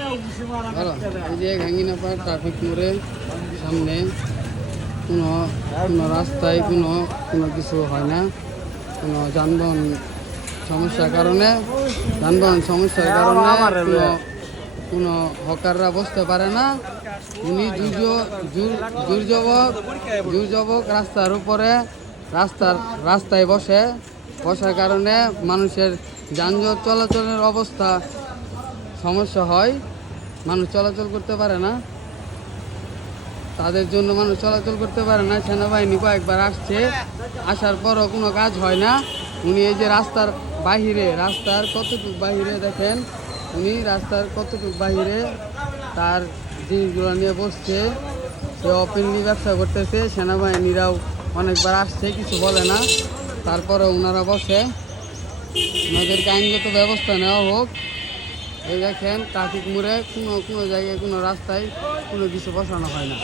এই যে ঘাঙ্গিনাপাড় ট্রাফিক মোড়ে সামনে কোনো কোনো রাস্তায় কোনো কোনো কিছু হয় না কোনো যানবাহন সমস্যার কারণে যানবাহন সমস্যার কারণে কোনো কোনো হকাররা বসতে পারে না উনি দুর্যোগ দুর্যোগ রাস্তার উপরে রাস্তার রাস্তায় বসে, বসার কারণে মানুষের যানজট চলাচলের অবস্থা সমস্যা হয়, মানুষ চলাচল করতে পারে না। তাদের জন্য মানুষ চলাচল করতে পারে না। সেনাবাহিনী কয়েকবার আসছে, আসার পরও কোনো কাজ হয় না। উনি এই যে রাস্তার বাহিরে, রাস্তার কতটুক বাহিরে দেখেন? উনি রাস্তার কতটুক বাহিরে তার জিনিসগুলো নিয়ে বসছে। সে ওপেনলি ব্যবসা করতেছে। সেনাবাহিনীরাও অনেকবার আসছে, কিছু বলে না। তারপরে ওনারা বসে। ওনাদেরকে আইনগত ব্যবস্থা নেওয়া হোক। এই দেখেন ট্রাফিক মোড়ে কোনো কোনো জায়গায় কোনো রাস্তায় কোনো কিছু বসানো হয় না।